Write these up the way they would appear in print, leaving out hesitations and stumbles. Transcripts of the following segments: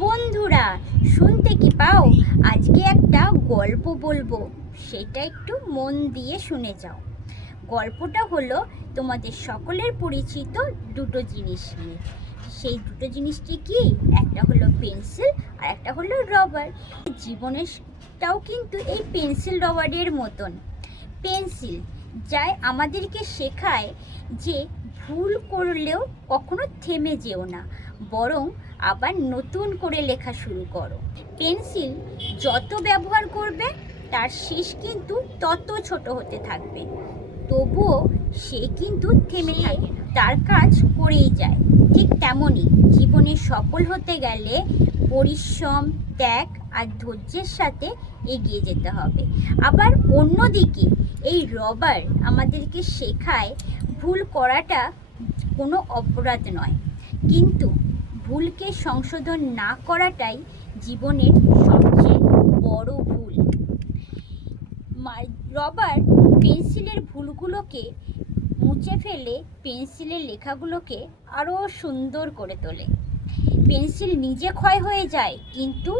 বন্ধুরা, শুনতে কি পাও? আজকে একটা গল্প বলবো, সেটা একটু মন দিয়ে শুনে যাও। গল্পটা হলো তোমাদের সকলের পরিচিত দুটো জিনিস নিয়ে। সেই দুটো জিনিসটি কি? একটা হলো পেন্সিল আর একটা হলো রবার। জীবনেরটাও কিন্তু এই পেন্সিল রবারের মতন। পেন্সিল যাই আমাদেরকে শেখায় যে ভুল করলেও কখনো থেমে যেও না, বরং আবার নতুন করে লেখা শুরু করো। পেন্সিল যত ব্যবহার করবে তার শেষ কিন্তু তত ছোট হতে থাকবে, তবুও সে কিন্তু থেমে থাকে না, তার কাজ করেই যায়। ঠিক তেমনই জীবনে সফল হতে গেলে পরিশ্রম, ত্যাগ আর ধৈর্যের সাথে এগিয়ে যেতে হবে। আবার অন্যদিকে এই রবার আমাদেরকে শেখায় ভুল করাটা কোনো অপরাধ নয়, কিন্তু ভুলকে সংশোধন না করাটাই জীবনের সবচেয়ে বড় ভুল। রবার পেন্সিলের ভুলগুলোকে মুছে ফেলে পেন্সিলের লেখাগুলোকে আরও সুন্দর করে তোলে। পেন্সিল নিজে ক্ষয় হয়ে যায়, কিন্তু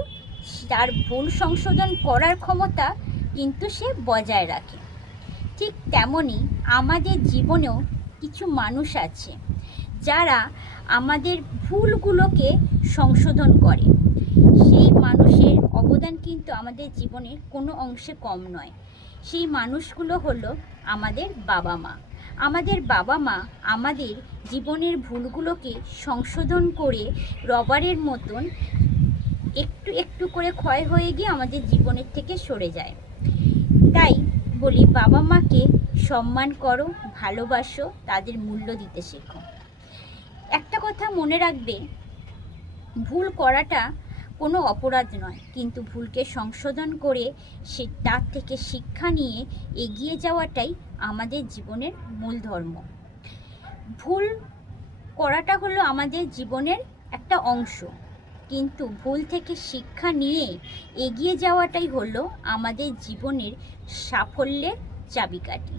তার ভুল সংশোধন করার ক্ষমতা কিন্তু সে বজায় রাখে। ঠিক তেমনই আমাদের জীবনেও কিছু মানুষ আছে যারা আমাদের ভুলগুলোকে সংশোধন করে। সেই মানুষের অবদান কিন্তু আমাদের জীবনের কোনো অংশে কম নয়। সেই মানুষগুলো হলো আমাদের বাবা মা। আমাদের বাবা মা আমাদের জীবনের ভুলগুলোকে সংশোধন করে রবারের মতন একটু একটু করে ক্ষয় হয়ে গিয়ে আমাদের জীবনের থেকে সরে যায়। তাই বলি, বাবা মাকে সম্মান করো, ভালোবাসো, তাদের মূল্য দিতে শেখো। একটা কথা মনে রাখবে, ভুল করাটা কোনো অপরাধ নয়, কিন্তু ভুলকে সংশোধন করে তার থেকে শিক্ষা নিয়ে এগিয়ে যাওয়াটাই আমাদের জীবনের মূল ধর্ম। ভুল করাটা হলো আমাদের জীবনের একটা অংশ, কিন্তু ভুল থেকে শিক্ষা নিয়ে এগিয়ে যাওয়াটাই হলো আমাদের জীবনের সাফল্যের চাবিকাঠি।